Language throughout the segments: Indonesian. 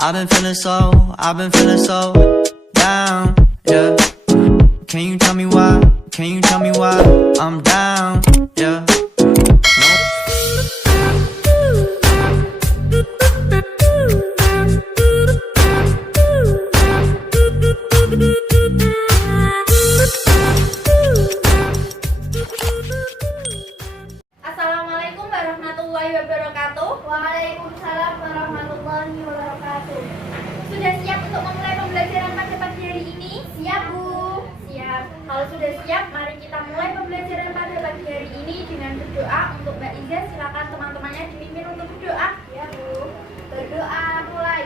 I've been feeling so down, yeah. Can you tell me why? Can you tell me why I'm down, yeah. Assalamualaikum warahmatullahi wabarakatuh. Waalaikumsalam warahmatullahi wabarakatuh. Sudah siap untuk memulai pembelajaran pada pagi hari ini? Siap, Bu. Siap. Kalau sudah siap, mari kita mulai pembelajaran pada pagi hari ini dengan berdoa. Untuk Mbak Iza, silakan teman-temannya dipimpin untuk berdoa. Ya, Bu. Berdoa mulai.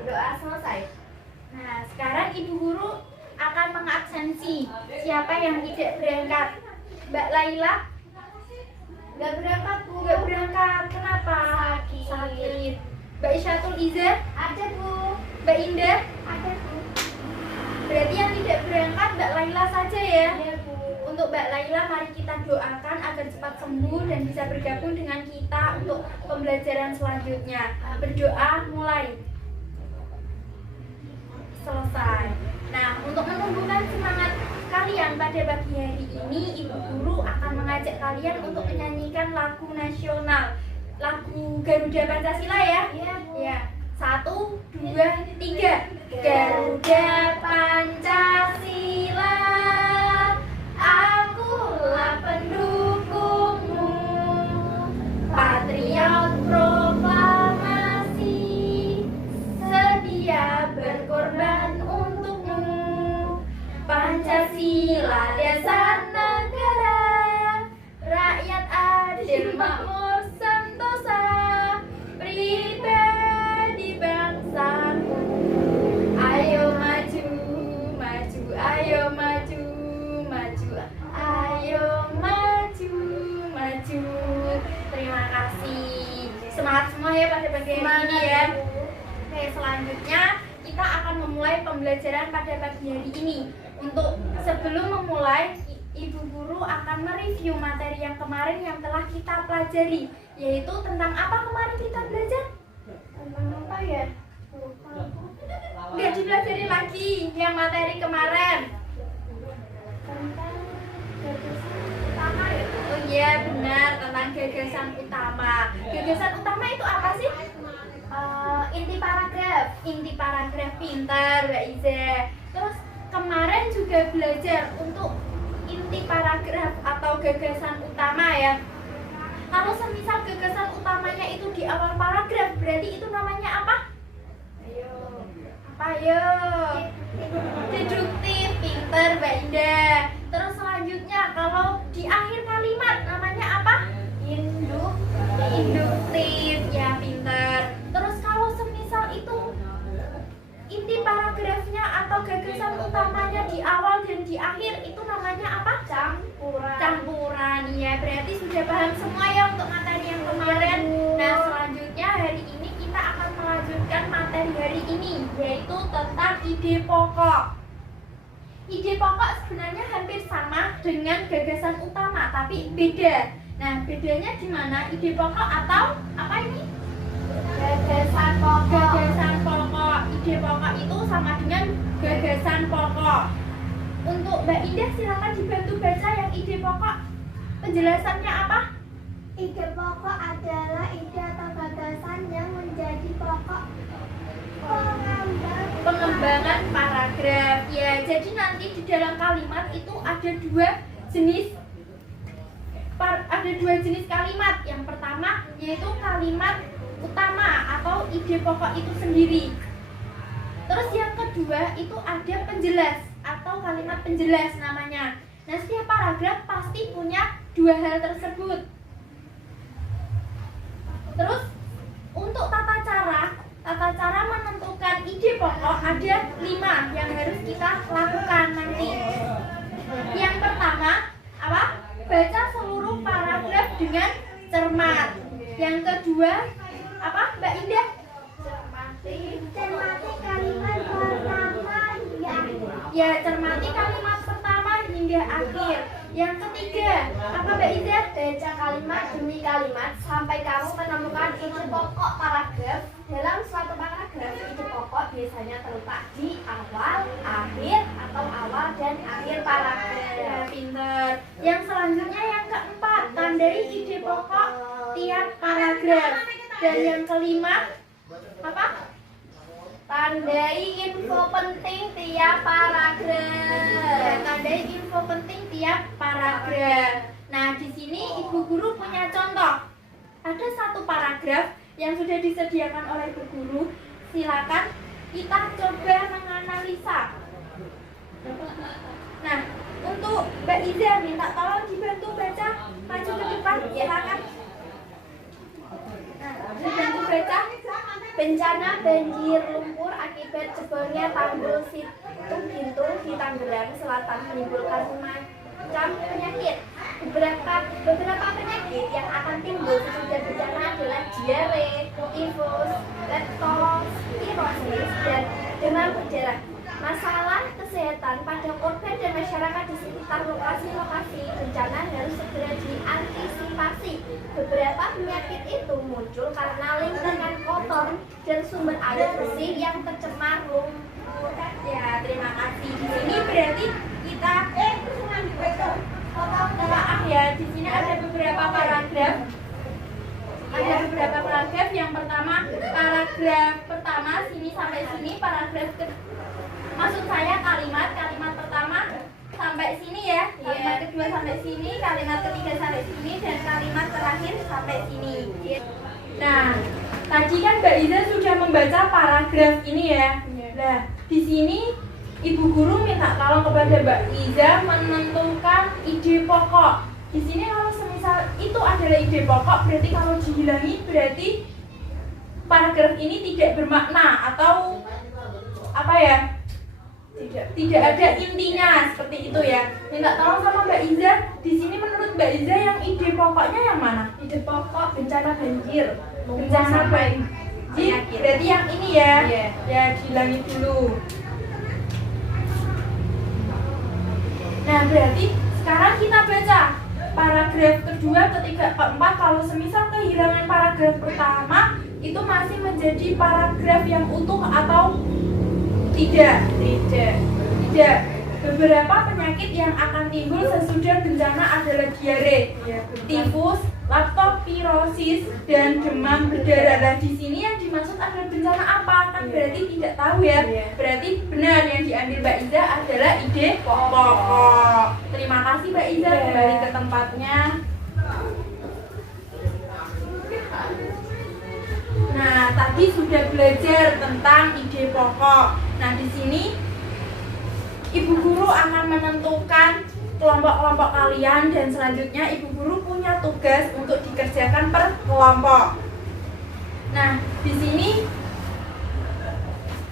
Berdoa selesai. Nah, sekarang Ibu Guru akan mengabsensi siapa yang tidak berangkat. Mbak Laila? Gak berangkat, Bu. Nggak berangkat. Kenapa? Sakit. Mbak Isyatul Iza? Ada, Bu. Mbak Indah? Ada, Bu. Berarti yang tidak berangkat Mbak Laila saja ya? Iya, Bu. Untuk Mbak Laila, mari kita doakan agar cepat sembuh dan bisa bergabung dengan kita untuk pembelajaran selanjutnya. Berdoa mulai. Selesai. Nah, untuk menumbuhkan semangat kalian pada pagi hari ini, Ibu Guru akan mengajak kalian untuk menyanyikan lagu nasional, lagu Garuda Pancasila ya. Iya, Bu. Ya. 1, 2, 3. Garuda Pancasila, akulah pendukungmu, patriot proklamasi, sedia berkorban untukmu. Pancasila dasar negara, rakyat adil makmur sentosa, pribadi bangsaku. Ayo maju, maju, ayo maju, maju, ayo maju, maju. Terima kasih. Semangat semua ya pada pagi hari ini ya. Oke, selanjutnya kita akan memulai pembelajaran pada pagi hari ini. Untuk sebelum memulai, Ibu Guru akan mereview materi yang kemarin yang telah kita pelajari, yaitu tentang apa kemarin kita belajar? Tentang apa ya? Nggak dipelajari lagi yang materi kemarin. Tentang gagasan utama ya. Oh iya benar, tentang gagasan utama. Gagasan utama itu apa sih? Inti paragraf. Inti paragraf, pintar Mbak Iza. Terus kemarin juga belajar untuk inti paragraf atau gagasan utama ya. Kalau semisal gagasan utamanya itu di awal paragraf, berarti itu namanya apa? Ayo. Apa yo? Deduktif, pintar Mbak Indah. Terus selanjutnya kalau di akhir kalimat namanya apa? Induktif, ya pintar. Terus kalau semisal itu inti paragrafnya atau gagasan utamanya di awal dan di akhir, itu namanya apa? Campuran, ya berarti sudah paham semua ya untuk materi yang kemarin. Nah, selanjutnya hari ini kita akan melanjutkan materi hari ini, yaitu tentang ide pokok. Ide pokok sebenarnya hampir sama dengan gagasan utama, tapi beda. Nah, bedanya di mana? Ide pokok atau apa ini? Gagasan pokok. Gagasan pokok. Ide pokok itu sama dengan gagasan pokok. Untuk Mbak Indah silakan dibantu baca yang ide pokok. Penjelasannya apa? Ide pokok adalah ide atau gagasan yang menjadi pokok Pengembangan paragraf. Ya, jadi nanti di dalam kalimat itu ada dua jenis kalimat. Yang pertama yaitu kalimat utama atau ide pokok itu sendiri. Terus yang kedua itu ada penjelas atau kalimat penjelas namanya. Nah, setiap paragraf pasti punya dua hal tersebut. Terus untuk tata cara menentukan ide pokok ada 5 yang harus kita lakukan nanti. Yang pertama apa? Baca seluruh paragraf dengan cermat. Yang kedua apa, Mbak Indah? Cermati kalimat pertama hingga akhir. Ya, cermati kalimat pertama hingga akhir. Yang ketiga, apa Mbak Ida? Baca kalimat demi kalimat sampai kamu menemukan ide pokok paragraf. Dalam suatu paragraf, ide pokok biasanya terletak di awal, akhir, atau awal dan akhir paragraf. Ya, pinter. Yang selanjutnya yang keempat, tandai ide pokok tiap paragraf. Dan yang kelima, apa? Tandai info penting tiap paragraf. Tandai info penting tiap paragraf. Nah, di sini Ibu Guru punya contoh. Ada satu paragraf yang sudah disediakan oleh Ibu Guru. Silakan kita coba menganalisa. Nah, untuk Mbak Iza minta tolong dibantu baca, maju ke depan, silakan. Nah, dibantu baca. Bencana banjir lumpur akibat jebolnya tanggul Situ Gintung di Tangerang Selatan menimbulkan macam penyakit. Beberapa penyakit yang akan timbul sesudah bencana adalah diare, tifus, leptospirosis, dan demam berdarah. Masalah kesehatan pada korban dan masyarakat di sekitar lokasi-lokasi bencana harus segera diantisipasi. Beberapa penyakit itu muncul karena lingkungan kotor dan sumber air bersih yang tercemar lumpur. Ya, terima kasih. Di sini berarti kita maaf ya, di sini ada beberapa paragraf. Ada beberapa paragraf. Yang pertama, paragraf pertama sini sampai sini, paragraf maksud saya kalimat pertama sampai sini ya, kalimat kedua sampai sini, kalimat ketiga sampai sini, dan kalimat terakhir sampai sini. Nah, tadi kan Mbak Iza sudah membaca paragraf ini ya. Nah, di sini Ibu Guru minta tolong kepada Mbak Iza menentukan ide pokok. Di sini kalau semisal itu adalah ide pokok, berarti kalau dihilangi berarti paragraf ini tidak bermakna atau apa ya? Tidak ada intinya seperti itu ya. Minta tolong sama Mbak Iza. Di sini menurut Mbak Iza yang ide pokoknya yang mana? Ide pokok bencana banjir. Bencana banjir. Berarti yang ini ya. Ya, dihilangi dulu. Nah, berarti sekarang kita baca paragraf kedua, ketiga, keempat. Kalau semisal kehilangan paragraf pertama, itu masih menjadi paragraf yang utuh atau tidak. Beberapa penyakit yang akan timbul sesudah bencana adalah diare, tifus, leptospirosis, dan demam berdarah. Nah, di sini yang dimaksud adalah bencana apa? Kan berarti tidak tahu ya. Berarti benar yang diambil Mbak Iza adalah ide pokok. Terima kasih Mbak Iza, kembali ke tempatnya. Nah, tadi sudah belajar tentang ide pokok. Nah, di sini Ibu Guru akan menentukan kelompok-kelompok kalian dan selanjutnya Ibu Guru punya tugas untuk dikerjakan per kelompok. Nah, di sini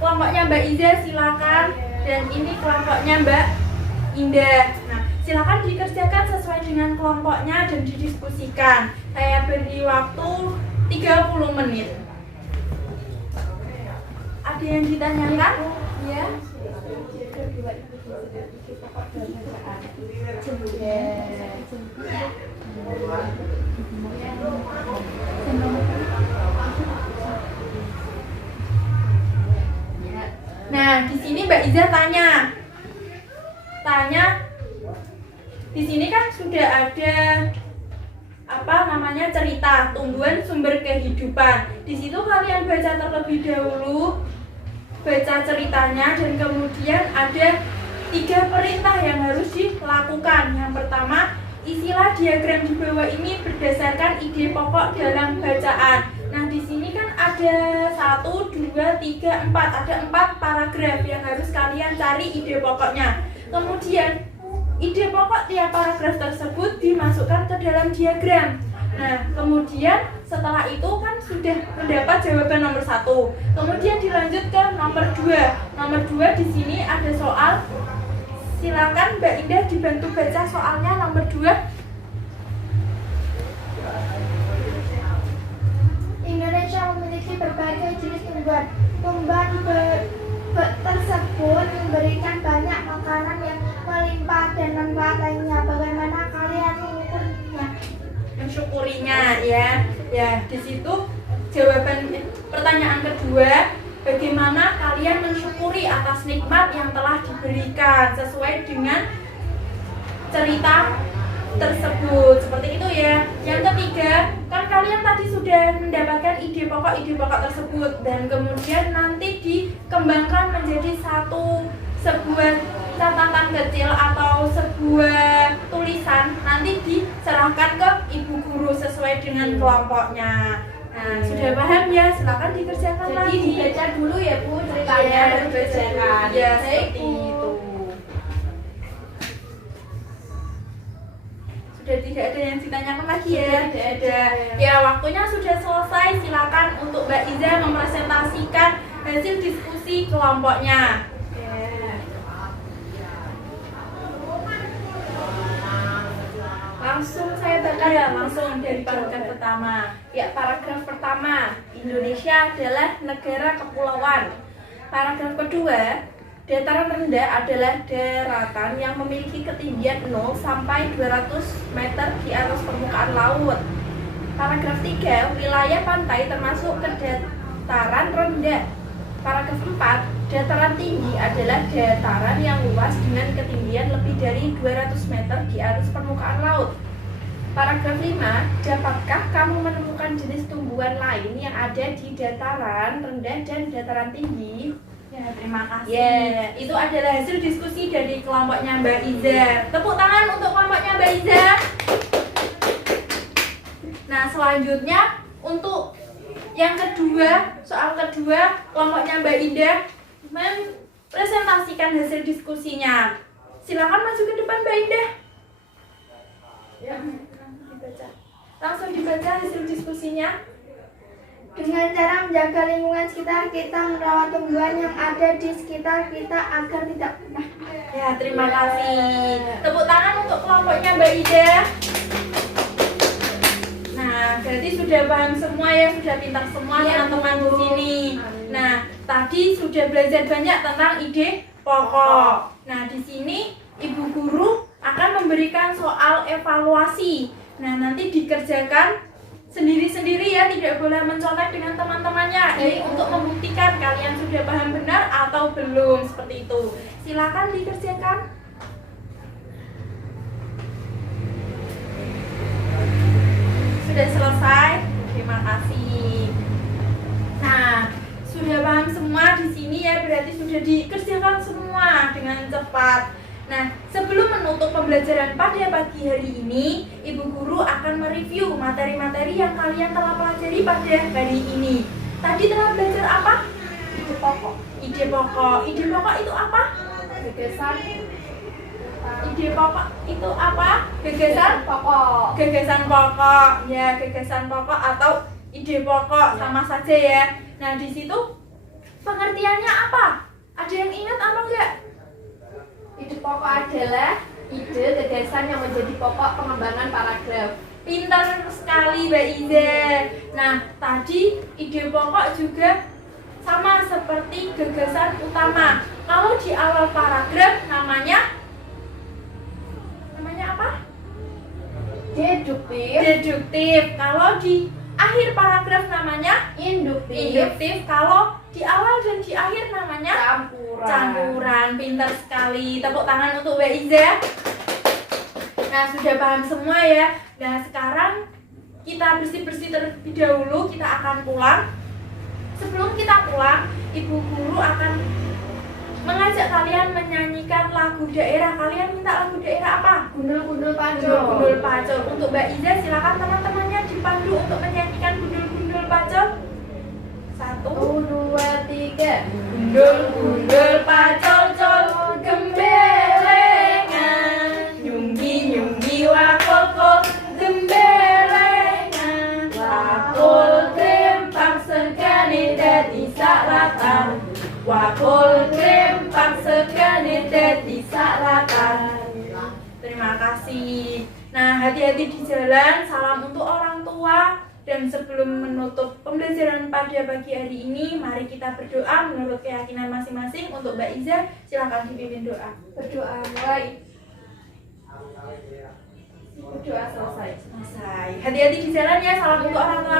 kelompoknya Mbak Iza silakan dan ini kelompoknya Mbak Indah. Nah, silakan dikerjakan sesuai dengan kelompoknya dan didiskusikan. Saya beri waktu 30 menit. Ada yang ditanyakan? Ya. Nah, di sini Mbak Iza tanya, di sini kan sudah ada apa namanya cerita tumbuhan sumber kehidupan. Di situ kalian baca terlebih dahulu, baca ceritanya dan kemudian ada 3 perintah yang harus dilakukan. Yang pertama, isilah diagram di bawah ini berdasarkan ide pokok dalam bacaan. Nah, di sini kan ada 1, 2, 3, 4. Ada 4 paragraf yang harus kalian cari ide pokoknya. Kemudian ide pokok tiap paragraf tersebut dimasukkan ke dalam diagram. Nah, kemudian setelah itu kan sudah mendapat jawaban nomor 1. Kemudian dilanjut ke nomor 2. Nomor 2 di sini ada soal. Silakan Mbak Indah dibantu baca soalnya nomor 2. Indonesia memiliki berbagai jenis tumbuhan. Tumbuhan tersebut memberikan banyak makanan yang melimpah dan manfaat lainnya. Bagaimana Ya, di situ jawaban pertanyaan kedua, bagaimana kalian mensyukuri atas nikmat yang telah diberikan sesuai dengan cerita tersebut. Seperti itu ya. Yang ketiga, kan kalian tadi sudah mendapatkan ide pokok tersebut dan kemudian nanti dikembangkan menjadi sebuah catatan kecil atau sebuah tulisan, nanti diserahkan ke ibu guru sesuai dengan kelompoknya. Nah, sudah paham ya? Silakan dikerjakan Jadi lagi. dibaca dulu ya Bu ceritanya, Iya, baru dikerjakan. Ya, Baik, seperti Bu. itu. Sudah tidak ada yang ditanyakan lagi ya? Sudah Tidak tidak ada. ada. Ya, waktunya sudah selesai. Silakan untuk Mbak Iza mempresentasikan hasil diskusi kelompoknya. Langsung saya bacakan Ya, langsung dari paragraf pertama. Ya, paragraf pertama, Indonesia adalah negara kepulauan. Paragraf kedua, dataran rendah adalah daratan yang memiliki ketinggian 0 sampai 200 meter di atas permukaan laut. Paragraf 3, wilayah pantai termasuk ke dataran rendah. Paragraf 4, dataran tinggi adalah dataran yang luas dengan ketinggian lebih dari 200 meter di atas permukaan laut. Paragraf 5, dapatkah kamu menemukan jenis tumbuhan lain yang ada di dataran rendah dan dataran tinggi? Ya, terima kasih. Ya. Itu adalah hasil diskusi dari kelompoknya Mbak Iza. Tepuk tangan untuk kelompoknya Mbak Iza. Nah, selanjutnya untuk yang kedua, soal kedua, kelompoknya Mbak Indah mempresentasikan hasil diskusinya. Silakan maju ke depan Mbak Indah. Ya, langsung dibaca hasil diskusinya. Dengan cara menjaga lingkungan sekitar kita, merawat tumbuhan yang ada di sekitar kita agar tidak punah. Ya, terima kasih. Tepuk tangan untuk kelompoknya Mbak Ida. Nah, berarti sudah paham semua ya, sudah pintar semua teman-teman di sini. Nah, tadi sudah belajar banyak tentang ide pokok. Nah, di sini Ibu Guru akan memberikan soal evaluasi. Nah, nanti dikerjakan sendiri-sendiri ya, tidak boleh mencontek dengan teman-temannya. Ini untuk membuktikan kalian sudah paham benar atau belum, seperti itu. Silakan dikerjakan. Sudah selesai? Terima kasih. Nah, sudah paham semua di sini ya, berarti sudah dikerjakan semua dengan cepat. Nah, sebelum menutup pembelajaran pada pagi hari ini, Ibu Guru akan mereview materi-materi yang kalian telah pelajari pada hari ini. Tadi telah belajar apa? Ide pokok. Ide pokok. Ide pokok itu apa? Gagasan. Ide pokok itu apa? Gagasan pokok. Gagasan pokok. Ya, gagasan pokok atau ide pokok sama saja ya. Nah, di situ pengertiannya apa? Ada yang ingat apa enggak? Ide pokok adalah ide gagasan yang menjadi pokok pengembangan paragraf. Pintar sekali Mbak Iza. Nah, tadi ide pokok juga sama seperti gagasan utama. Kalau di awal paragraf namanya apa? Deduktif. Deduktif. Kalau di akhir paragraf namanya Induktif. induktif. Kalau di awal dan di akhir namanya campuran. Pintar sekali. Tepuk tangan untuk Mbak Iza. Nah, sudah paham semua ya. Nah, sekarang kita bersih-bersih terlebih dahulu. Kita akan pulang. Sebelum kita pulang, Ibu Guru akan mengajak kalian menyanyikan lagu daerah. Kalian minta lagu daerah apa? Gundul-gundul pacul. Gundul pacul. Untuk Mbak Iza, silakan teman-temannya dipandu untuk menyanyikan gundul-gundul pacul. 1, 2, 3. Gundul gundul pacul cul gembelengan, nyunggi nyunggi wakul kul gembelengan, wakul krempang segani dadi salatan, wakul krempang segani dadi salatan. Terima kasih. Nah, hati-hati di jalan. Salam untuk orang tua. Dan sebelum menutup pembelajaran pada pagi hari ini, mari kita berdoa menurut keyakinan masing-masing. Untuk Mbak Iza, silakan dipimpin doa. Berdoa mulai. Berdoa selesai. Selesai. Hati-hati di jalan ya. Salam untuk orang tua